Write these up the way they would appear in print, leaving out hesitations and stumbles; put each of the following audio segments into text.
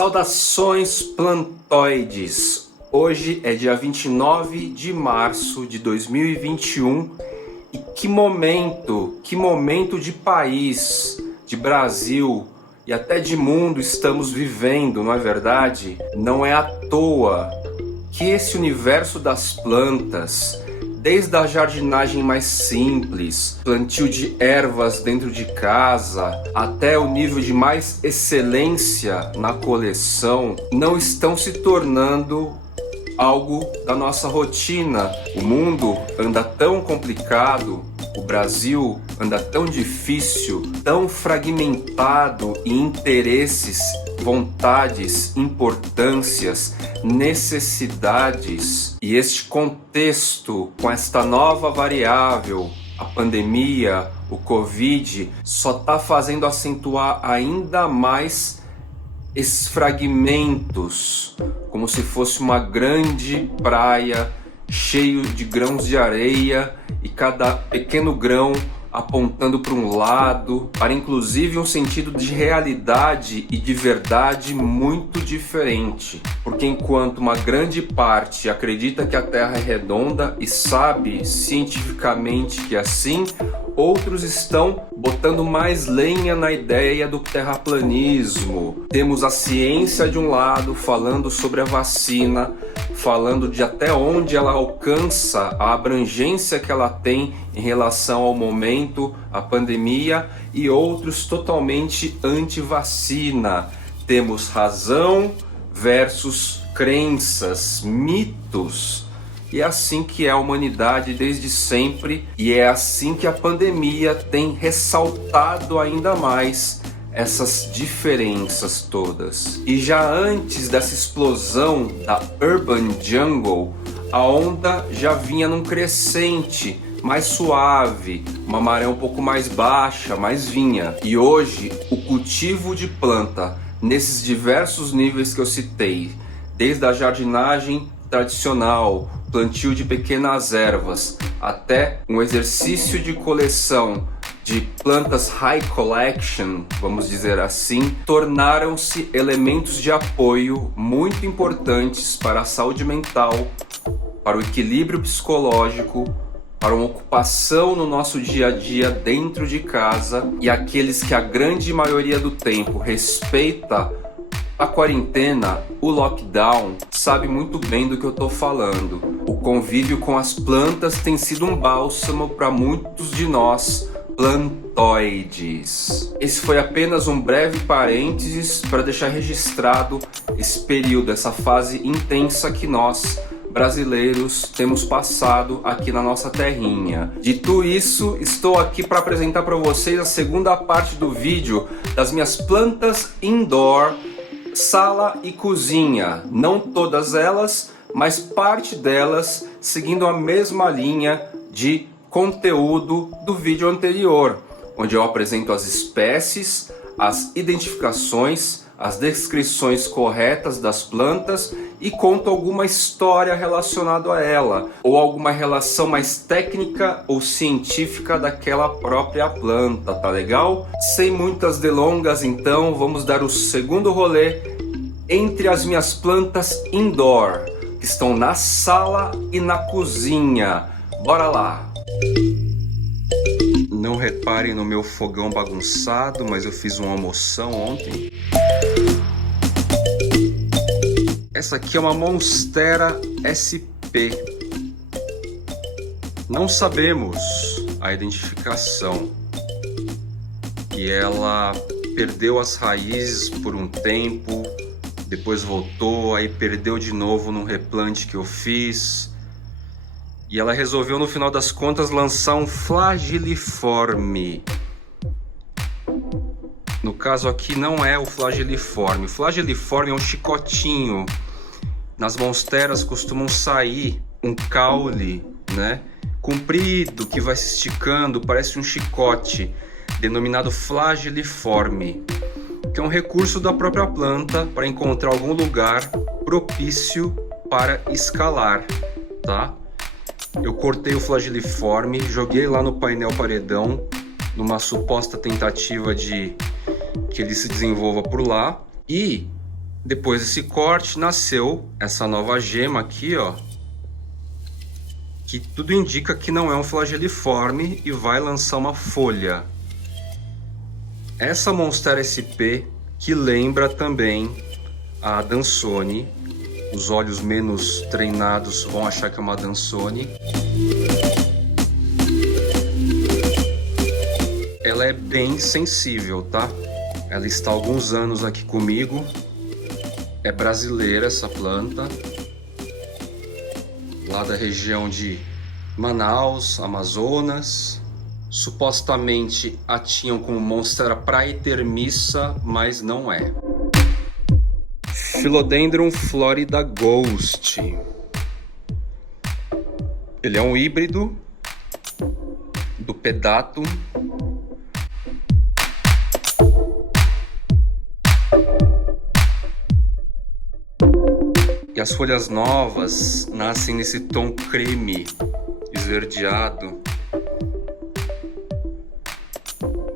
Saudações plantoides! Hoje é dia 29 de março de 2021 e que momento de país, de Brasil e até de mundo estamos vivendo, não é verdade? Não é à toa que esse universo das plantas, desde a jardinagem mais simples, plantio de ervas dentro de casa, até o nível de mais excelência na coleção, não estão se tornando algo da nossa rotina. O mundo anda tão complicado, o Brasil anda tão difícil, tão fragmentado em interesses, vontades, importâncias, necessidades. E este contexto, com esta nova variável, a pandemia, o Covid, só está fazendo acentuar ainda mais esses fragmentos, como se fosse uma grande praia cheio de grãos de areia e cada pequeno grão apontando para um lado, para inclusive um sentido de realidade e de verdade muito diferente. Porque enquanto uma grande parte acredita que a Terra é redonda e sabe cientificamente que é assim, outros estão botando mais lenha na ideia do terraplanismo. Temos a ciência de um lado falando sobre a vacina, falando de até onde ela alcança, a abrangência que ela tem em relação ao momento, a pandemia, e outros totalmente anti-vacina. Temos razão versus crenças, mitos. E é assim que é a humanidade desde sempre, e é assim que a pandemia tem ressaltado ainda mais essas diferenças todas. E já antes dessa explosão da Urban Jungle, a onda já vinha num crescente mais suave, uma maré um pouco mais baixa, mas vinha. E hoje o cultivo de planta nesses diversos níveis que eu citei, desde a jardinagem tradicional, plantio de pequenas ervas, até um exercício de coleção de plantas high collection, vamos dizer assim, tornaram-se elementos de apoio muito importantes para a saúde mental, para o equilíbrio psicológico, para uma ocupação no nosso dia a dia dentro de casa, e aqueles que a grande maioria do tempo respeita a quarentena, o lockdown, sabe muito bem do que eu estou falando. O convívio com as plantas tem sido um bálsamo para muitos de nós plantoides. Esse foi apenas um breve parênteses para deixar registrado esse período, essa fase intensa que nós, brasileiros, temos passado aqui na nossa terrinha. Dito isso, estou aqui para apresentar para vocês a segunda parte do vídeo das minhas plantas indoor, sala e cozinha. Não todas elas, mas parte delas seguindo a mesma linha de conteúdo do vídeo anterior, onde eu apresento as espécies, as identificações, as descrições corretas das plantas e conto alguma história relacionada a ela, ou alguma relação mais técnica ou científica daquela própria planta, tá legal? Sem muitas delongas, então, vamos dar o segundo rolê entre as minhas plantas indoor, que estão na sala e na cozinha. Bora lá! Não reparem no meu fogão bagunçado, mas eu fiz uma almoção ontem. Essa aqui é uma Monstera SP. Não sabemos a identificação. E ela perdeu as raízes por um tempo, depois voltou, aí perdeu de novo num replante que eu fiz. E ela resolveu, no final das contas, lançar um flageliforme. No caso aqui não é o flageliforme. O flageliforme é um chicotinho. Nas monsteras costumam sair um caule, né, comprido, que vai se esticando, parece um chicote, denominado flageliforme, que é um recurso da própria planta para encontrar algum lugar propício para escalar, tá? Eu cortei o flageliforme, joguei lá no painel paredão, numa suposta tentativa de que ele se desenvolva por lá, e Depois desse corte, nasceu essa nova gema aqui, ó, que tudo indica que não é um flageliforme e vai lançar uma folha. Essa Monstera SP, que lembra também a Adansonii. Os olhos menos treinados vão achar que é uma Adansonii. Ela é bem sensível, tá? Ela está há alguns anos aqui comigo. É brasileira essa planta. Lá da região de Manaus, Amazonas. Supostamente a tinham como Monstera praetermissa, mas não é. Philodendron Florida Ghost. Ele é um híbrido do Pedatum. E as folhas novas nascem nesse tom creme esverdeado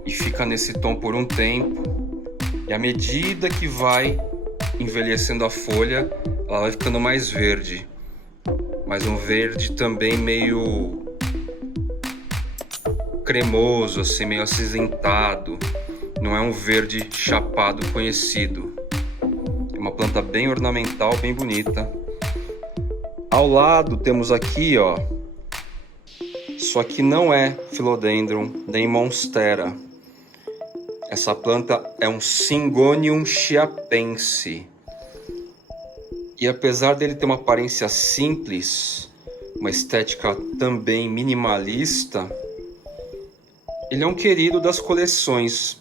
e fica nesse tom por um tempo. E à medida que vai envelhecendo a folha, ela vai ficando mais verde, mas um verde também meio cremoso, assim, meio acinzentado. Não é um verde chapado conhecido. É uma planta bem ornamental, bem bonita. Ao lado temos aqui, ó, só que não é Philodendron nem Monstera. Essa planta é um Syngonium chiapense. E apesar dele ter uma aparência simples, uma estética também minimalista, ele é um querido das coleções,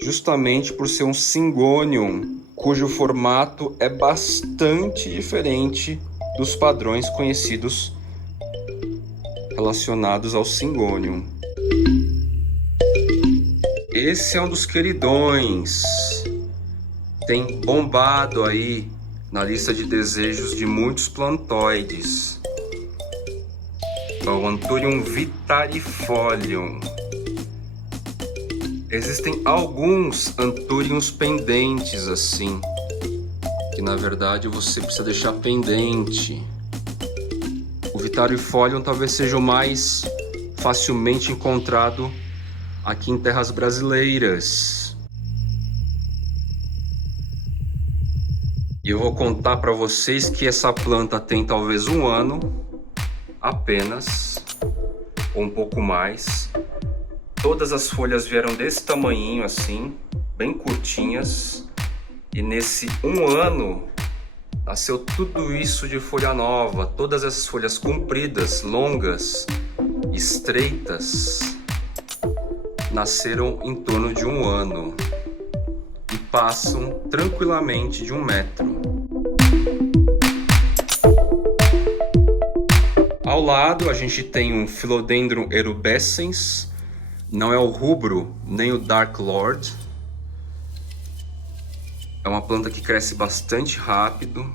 justamente por ser um Syngonium, cujo formato é bastante diferente dos padrões conhecidos relacionados ao Syngonium. Esse é um dos queridões, tem bombado aí na lista de desejos de muitos plantoides. É o Anthurium vitarifolium. Existem alguns Anthuriums pendentes assim, que na verdade você precisa deixar pendente. O vitarifolium talvez seja o mais facilmente encontrado aqui em terras brasileiras. E eu vou contar para vocês que essa planta tem talvez um ano apenas, ou um pouco mais. Todas as folhas vieram desse tamanhinho assim, bem curtinhas. E nesse um ano nasceu tudo isso de folha nova. Todas essas folhas compridas, longas, estreitas, nasceram em torno de um ano e passam tranquilamente de 1 metro. Ao lado a gente tem um Philodendron erubescens, não é o rubro nem o Dark Lord. É uma planta que cresce bastante rápido.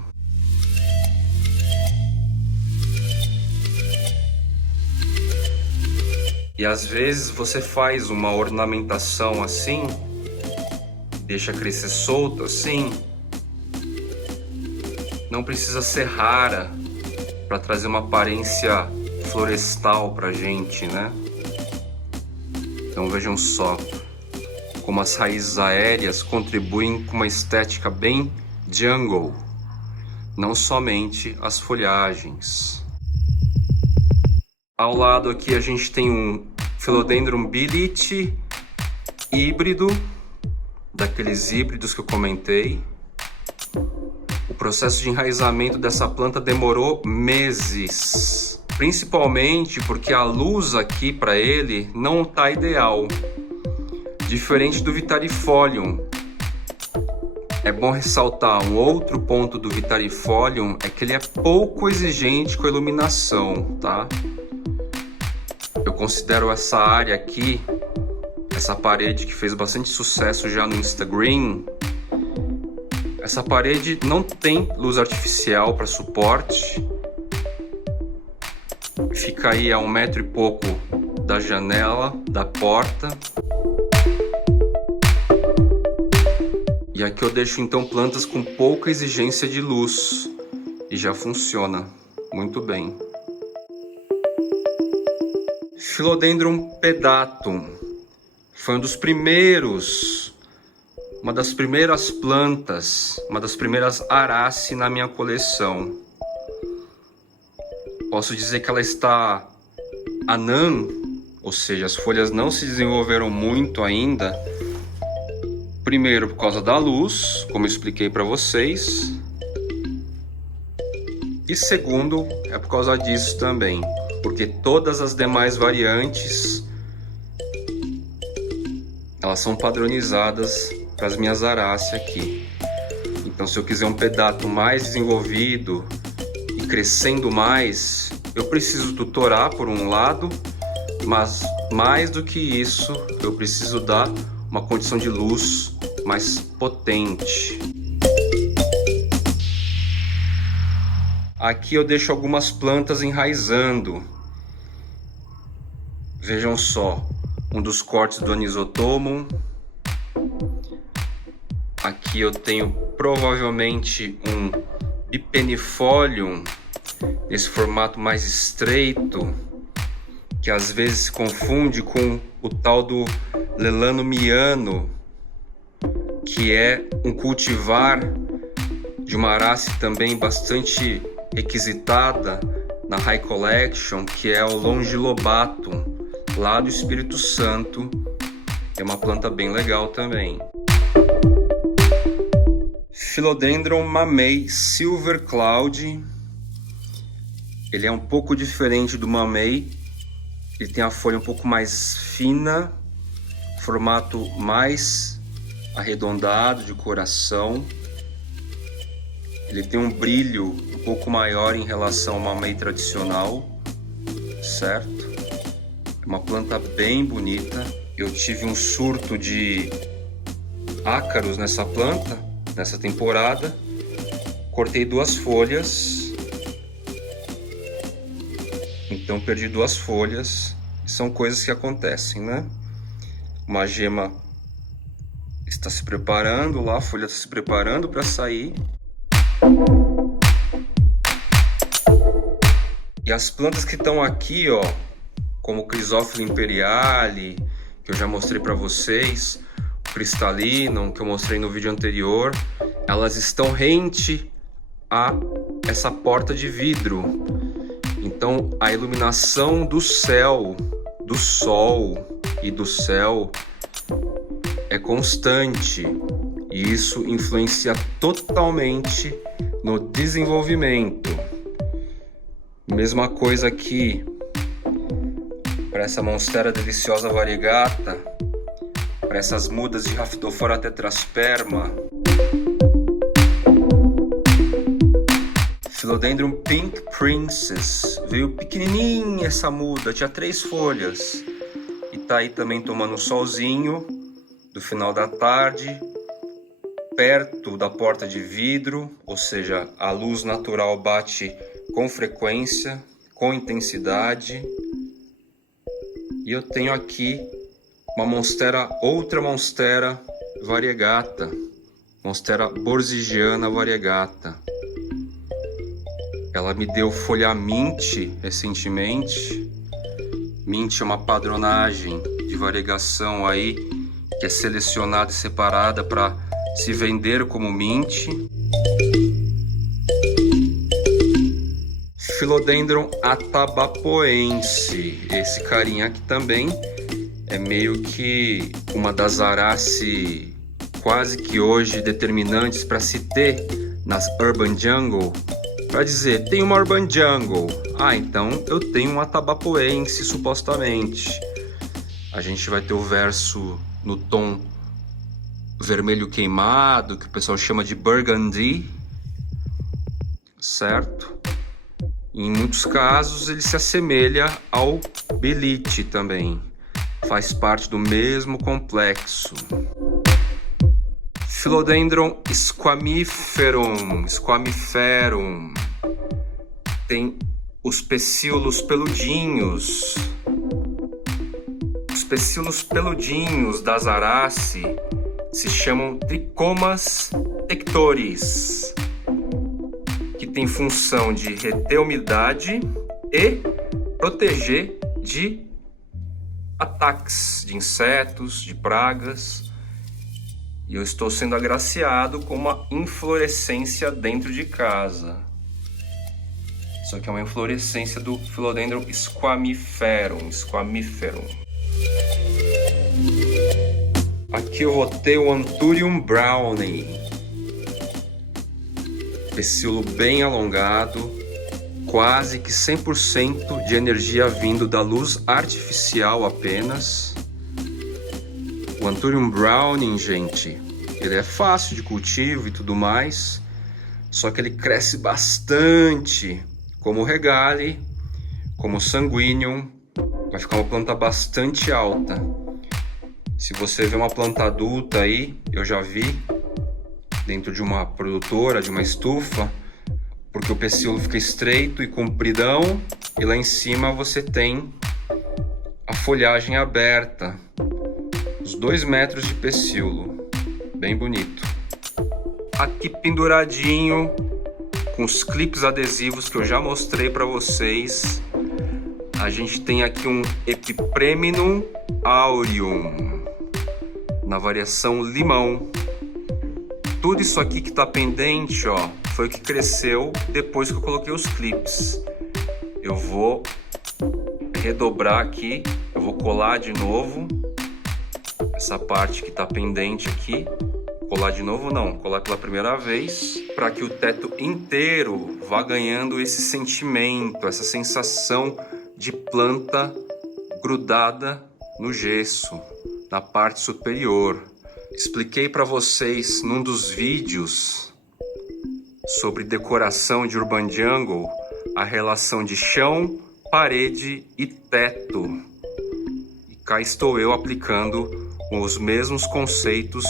E às vezes você faz uma ornamentação assim, deixa crescer solto assim. Não precisa ser rara para trazer uma aparência florestal pra gente, né? Então vejam só como as raízes aéreas contribuem com uma estética bem jungle, não somente as folhagens. Ao lado aqui a gente tem um Philodendron billet híbrido, daqueles híbridos que eu comentei. O processo de enraizamento dessa planta demorou meses, principalmente porque a luz aqui para ele não está ideal. Diferente do vitarifolium. É bom ressaltar um outro ponto do vitarifolium, é que ele é pouco exigente com a iluminação, tá? Eu considero essa área aqui, essa parede que fez bastante sucesso já no Instagram. Essa parede não tem luz artificial para suporte. Fica aí a 1 metro e pouco da janela, da porta. E E aqui eu deixo então plantas com pouca exigência de luz e já funciona muito bem. Philodendron pedatum foi uma das primeiras plantas, uma das primeiras Araceae na minha coleção. Posso dizer que ela está anã, ou seja, as folhas não se desenvolveram muito ainda. Primeiro por causa da luz, como eu expliquei para vocês. E segundo é por causa disso também, porque todas as demais variantes elas são padronizadas para as minhas Araceae aqui. Então se eu quiser um pedaço mais desenvolvido e crescendo mais, eu preciso tutorar por um lado, mas mais do que isso, eu preciso dar uma condição de luz mais potente. Aqui eu deixo algumas plantas enraizando. Vejam só, um dos cortes do Anisotomum. Aqui eu tenho provavelmente um Bipenifolium, nesse formato mais estreito, que às vezes se confunde com o tal do Lelanomiano, que é um cultivar de uma Araceae também bastante requisitada na High Collection, que é o Longilobatum, lá do Espírito Santo, que é uma planta bem legal também. Philodendron mamei Silver Cloud. Ele é um pouco diferente do mamei. Ele tem a folha um pouco mais fina, formato mais arredondado de coração. Ele tem um brilho um pouco maior em relação ao mamei tradicional, certo? É uma planta bem bonita. Eu tive um surto de ácaros nessa planta, nessa temporada. Cortei 2 folhas. Então perdi 2 folhas. São coisas que acontecem, né? Uma gema está se preparando lá, a folha está se preparando para sair. E as plantas que estão aqui, ó, como o Chrysophylla imperiale, que eu já mostrei para vocês, o Crystallinum, que eu mostrei no vídeo anterior, elas estão rente a essa porta de vidro. Então a iluminação do céu, do sol e do céu é constante, e isso influencia totalmente no desenvolvimento. Mesma coisa aqui para essa Monstera deliciosa variegata, para essas mudas de Rhaphidophora tetrasperma. Philodendron Pink Princess, veio pequenininha essa muda, tinha 3 folhas e tá aí também tomando um solzinho do final da tarde, perto da porta de vidro, ou seja, a luz natural bate com frequência, com intensidade. E eu tenho aqui uma outra Monstera variegata, Monstera borsigiana variegata. Ela me deu folha mint recentemente. Mint é uma padronagem de variegação aí que é selecionada e separada para se vender como mint. Philodendron atabapoense, esse carinha aqui também é meio que uma das Araceae quase que hoje determinantes para se ter nas Urban Jungle. Para dizer, tem uma Urban Jungle, então eu tenho um atabapoense supostamente. A gente vai ter o verso no tom vermelho queimado, que o pessoal chama de Burgundy, certo? Em muitos casos ele se assemelha ao Belite também, faz parte do mesmo complexo. Philodendron squamiferum, tem os pecíolos peludinhos. Os pecíolos peludinhos das Araceae se chamam Trichomas tectoris, que tem função de reter umidade e proteger de ataques de insetos, de pragas. E eu estou sendo agraciado com uma inflorescência dentro de casa. Isso aqui é uma inflorescência do Philodendron squamiferum. Aqui eu vou ter o Anthurium brownie. Pecíolo bem alongado, quase que 100% de energia vindo da luz artificial apenas. O Anthurium brownie, gente, ele é fácil de cultivo e tudo mais, só que ele cresce bastante, como o regale, como o sanguineum, vai ficar uma planta bastante alta. Se você vê uma planta adulta aí, eu já vi dentro de uma produtora, de uma estufa, porque o pecíolo fica estreito e compridão, e lá em cima você tem a folhagem aberta, os 2 metros de pecíolo, bem bonito. Aqui penduradinho, com os clipes adesivos que eu já mostrei para vocês, a gente tem aqui um Epipremnum aureum, na variação limão. Tudo isso aqui que tá pendente, ó, foi o que cresceu depois que eu coloquei os clips. Eu vou redobrar aqui, eu vou colar de novo essa parte que tá pendente aqui. Colar de novo não, colar pela primeira vez, para que o teto inteiro vá ganhando esse sentimento, essa sensação de planta grudada no gesso, na parte superior. Expliquei para vocês num dos vídeos sobre decoração de Urban Jungle a relação de chão, parede e teto. E cá estou eu aplicando os mesmos conceitos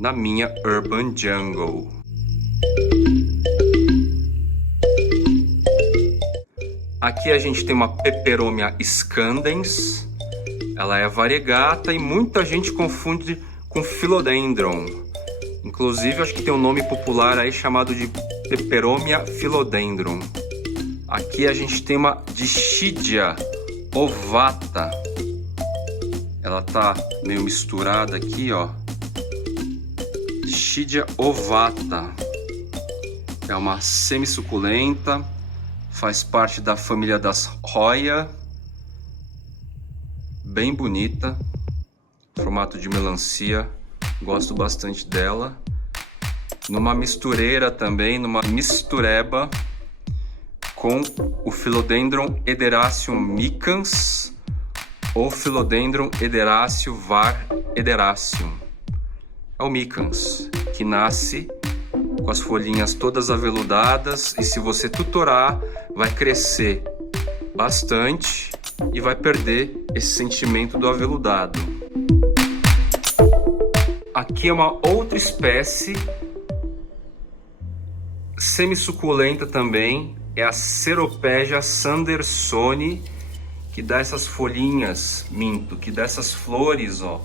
na minha Urban Jungle. Aqui a gente tem uma Peperomia scandens. Ela é variegata e muita gente confunde com Philodendron. Inclusive, acho que tem um nome popular aí chamado de Peperomia philodendron. Aqui a gente tem uma Dischidia ovata. Ela tá meio misturada aqui, ó. Dischidia ovata. É uma semi-suculenta. Faz parte da família das Hoya. Bem bonita, formato de melancia, gosto bastante dela. Numa mistureira também, numa mistureba com o Philodendron ederaceum micans ou Philodendron ederaceum var ederaceum. É o micans, que nasce com as folhinhas todas aveludadas e se você tutorar, vai crescer bastante e vai perder esse sentimento do aveludado. Aqui é uma outra espécie semi-suculenta também, é a Ceropegia sandersoni, que dá essas folhinhas, que dá essas flores, ó,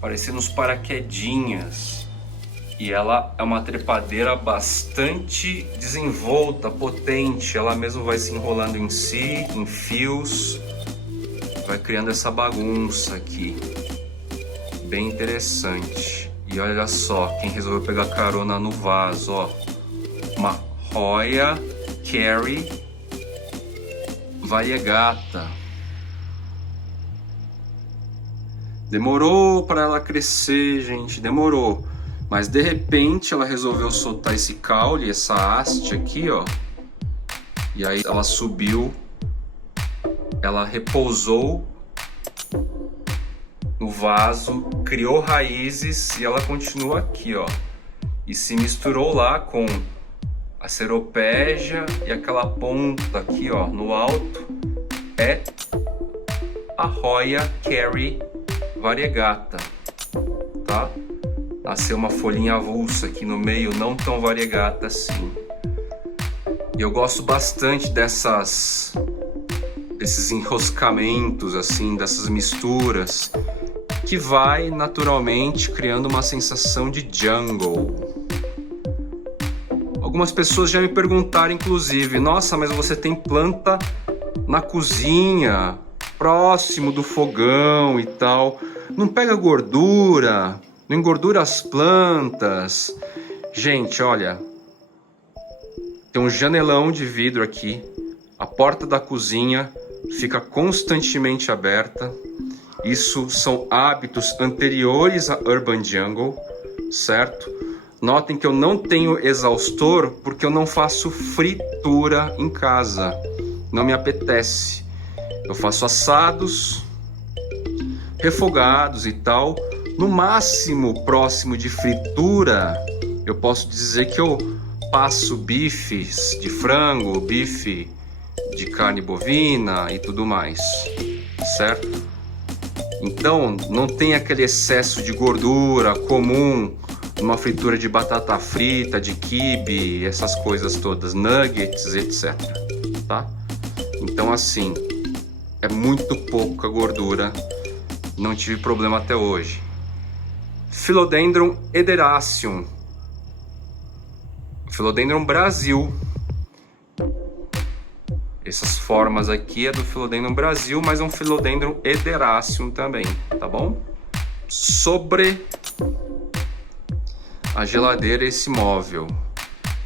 parecendo uns paraquedinhas. E ela é uma trepadeira bastante desenvolta, potente, ela mesma vai se enrolando em si, em fios, vai criando essa bagunça aqui, bem interessante. E olha só, quem resolveu pegar carona no vaso, ó, uma Hoya Carey variegata. Demorou para ela crescer, gente, demorou. Mas de repente ela resolveu soltar esse caule, essa haste aqui, ó. E aí ela subiu, ela repousou no vaso, criou raízes e ela continua aqui, ó. E se misturou lá com a Ceropegia e aquela ponta aqui, ó, no alto é a Hoya Carey variegata, tá? Nasceu uma folhinha avulsa aqui no meio, não tão variegata assim. E eu gosto bastante desses enroscamentos assim, dessas misturas que vai naturalmente criando uma sensação de jungle. Algumas pessoas já me perguntaram, inclusive, nossa, mas você tem planta na cozinha, próximo do fogão e tal, não pega gordura, não engordura as plantas? Gente, olha, tem um janelão de vidro aqui, a porta da cozinha fica constantemente aberta. Isso são hábitos anteriores a Urban Jungle, certo? Notem que eu não tenho exaustor porque eu não faço fritura em casa, não me apetece. Eu faço assados, refogados e tal. No máximo próximo de fritura, eu posso dizer que eu passo bifes de frango, bife de carne bovina e tudo mais, certo? Então não tem aquele excesso de gordura comum numa fritura de batata frita, de quibe, essas coisas todas, nuggets, etc, tá? Então assim, é muito pouca gordura, não tive problema até hoje. Philodendron ederaceum, Philodendron Brasil. Essas formas aqui é do Philodendron Brasil, mas é um Philodendron ederaceum também, tá bom? Sobre a geladeira, esse móvel,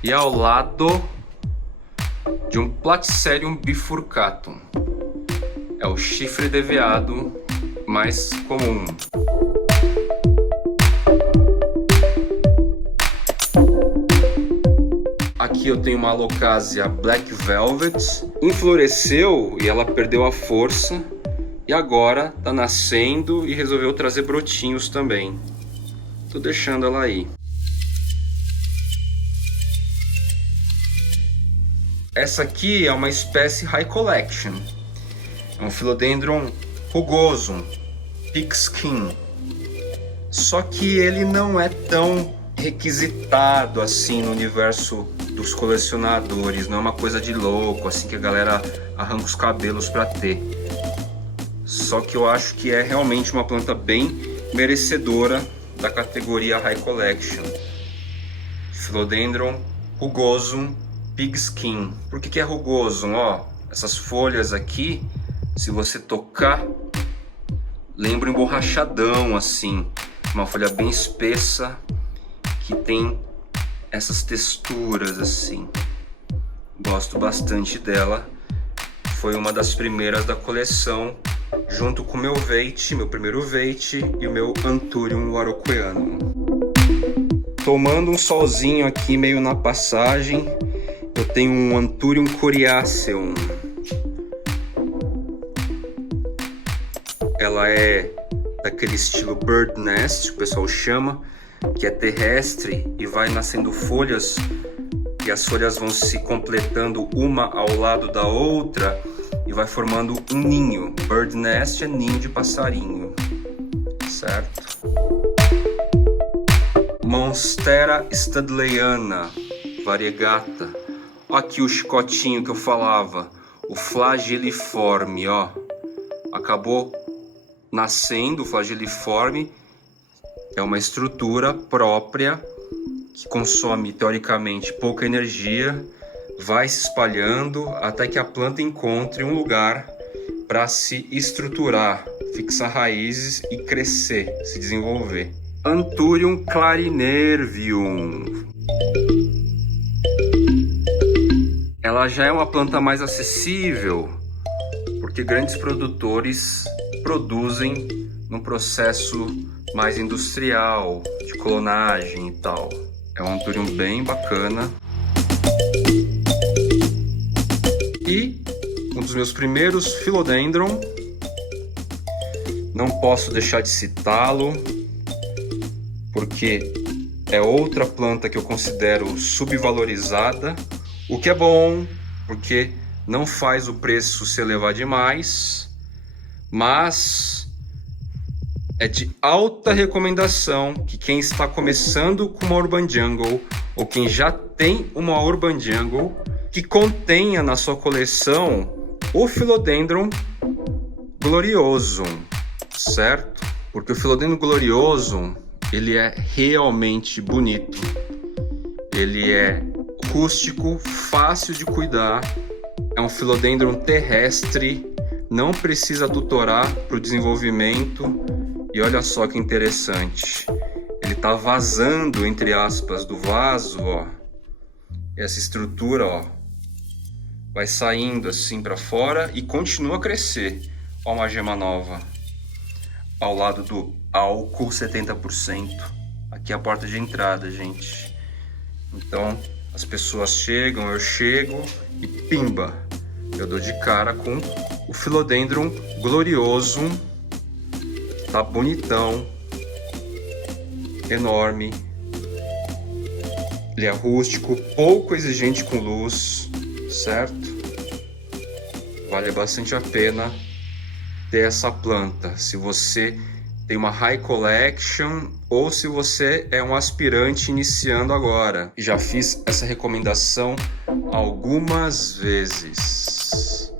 e ao lado de um Platycerium bifurcatum, é o chifre de veado mais comum. Aqui eu tenho uma Alocasia Black Velvet, infloresceu e ela perdeu a força e agora tá nascendo e resolveu trazer brotinhos também. Tô deixando ela aí. Essa aqui é uma espécie High Collection, é um Philodendron rugosum, pigskin, só que ele não é tão requisitado assim no universo dos colecionadores, não é uma coisa de louco assim que a galera arranca os cabelos para ter. Só que eu acho que é realmente uma planta bem merecedora da categoria High Collection. Philodendron rugosum pigskin. Por que é rugosum? Ó, essas folhas aqui, se você tocar, lembra um emborrachadão assim, uma folha bem espessa que tem essas texturas assim. Gosto bastante dela. Foi uma das primeiras da coleção, junto com o meu Veite, meu primeiro Veite, e o meu Anthurium warocqueanum. Tomando um solzinho aqui meio na passagem, eu tenho um Anthurium coriaceum. Ela é daquele estilo bird nest, o pessoal chama, que é terrestre e vai nascendo folhas, e as folhas vão se completando uma ao lado da outra e vai formando um ninho. Bird nest é ninho de passarinho, certo? Monstera studleyana variegata. Ó, aqui o chicotinho que eu falava, o flageliforme, ó, acabou nascendo. O flageliforme é uma estrutura própria que consome teoricamente pouca energia, vai se espalhando até que a planta encontre um lugar para se estruturar, fixar raízes e crescer, se desenvolver. Anthurium clarinervium. Ela já é uma planta mais acessível, porque grandes produtores produzem num processo mais industrial, de clonagem e tal. É um Anthurium bem bacana. E um dos meus primeiros Philodendron, não posso deixar de citá-lo, porque é outra planta que eu considero subvalorizada, o que é bom, porque não faz o preço se elevar demais, mas é de alta recomendação que quem está começando com uma Urban Jungle, ou quem já tem uma Urban Jungle, que contenha na sua coleção o Philodendron gloriosum, certo? Porque o Philodendron glorioso, ele é realmente bonito. Ele é rústico, fácil de cuidar. É um Philodendron terrestre, não precisa tutorar para o desenvolvimento. E olha só que interessante. Ele tá vazando, entre aspas, do vaso, ó. Essa estrutura, ó, vai saindo assim para fora e continua a crescer. Ó, uma gema nova ao lado do álcool 70%. Aqui é a porta de entrada, gente. Então as pessoas chegam, eu chego e pimba, eu dou de cara com o Philodendron glorioso. Tá bonitão, enorme. Ele é rústico, pouco exigente com luz, certo? Vale bastante a pena ter essa planta, se você tem uma high collection ou se você é um aspirante iniciando agora. Já fiz essa recomendação algumas vezes.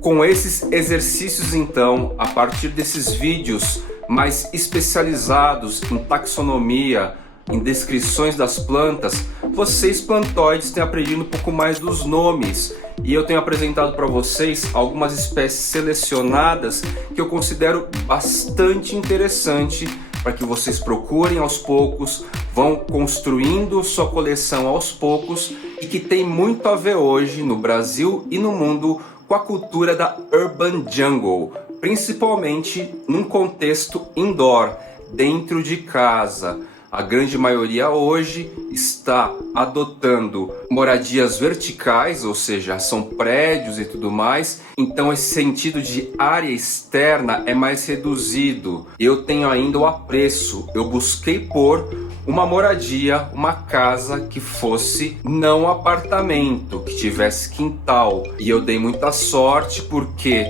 Com esses exercícios, então, a partir desses vídeos mais especializados em taxonomia, em descrições das plantas, vocês plantoides têm aprendido um pouco mais dos nomes. E eu tenho apresentado para vocês algumas espécies selecionadas que eu considero bastante interessante para que vocês procurem aos poucos, vão construindo sua coleção aos poucos e que tem muito a ver hoje no Brasil e no mundo com a cultura da Urban Jungle, principalmente num contexto indoor, dentro de casa. A grande maioria hoje está adotando moradias verticais, ou seja, são prédios e tudo mais, então esse sentido de área externa é mais reduzido. Eu tenho ainda o apreço, eu busquei pôr uma moradia, uma casa que fosse não apartamento, que tivesse quintal. E eu dei muita sorte porque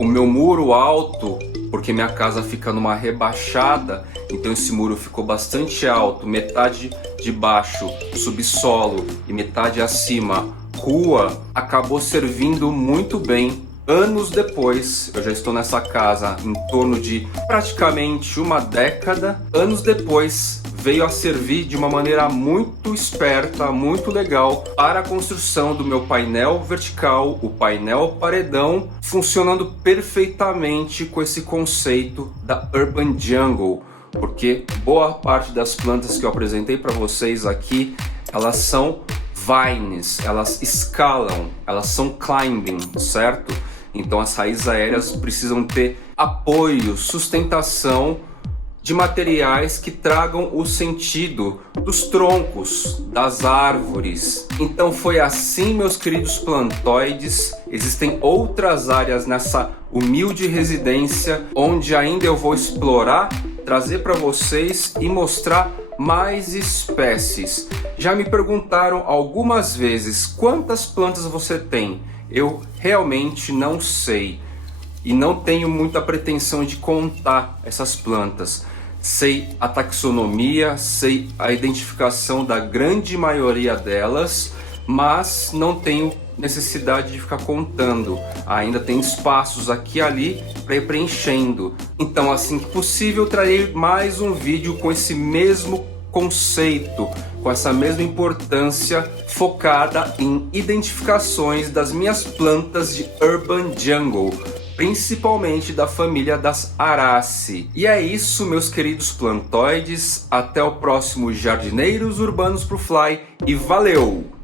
o meu muro alto, porque minha casa fica numa rebaixada, então esse muro ficou bastante alto, metade de baixo subsolo e metade acima rua, acabou servindo muito bem. Anos depois, eu já estou nessa casa em torno de praticamente uma década. Anos depois, veio a servir de uma maneira muito esperta, muito legal para a construção do meu painel vertical, o painel paredão, funcionando perfeitamente com esse conceito da Urban Jungle, porque boa parte das plantas que eu apresentei para vocês aqui, elas são vines, elas escalam, elas são climbing, certo? Então as raízes aéreas precisam ter apoio, sustentação de materiais que tragam o sentido dos troncos, das árvores. Então foi assim, meus queridos plantoides. Existem outras áreas nessa humilde residência onde ainda eu vou explorar, trazer para vocês e mostrar mais espécies. Já me perguntaram algumas vezes quantas plantas você tem. Eu realmente não sei e não tenho muita pretensão de contar essas plantas. Sei a taxonomia, sei a identificação da grande maioria delas, mas não tenho necessidade de ficar contando. Ainda tem espaços aqui e ali para ir preenchendo. Então, assim que possível, trarei mais um vídeo com esse mesmo conceito, com essa mesma importância, focada em identificações das minhas plantas de Urban Jungle, principalmente da família das Araceae. E é isso, meus queridos plantoides. Até o próximo Jardineiros Urbanos pro Fly e valeu!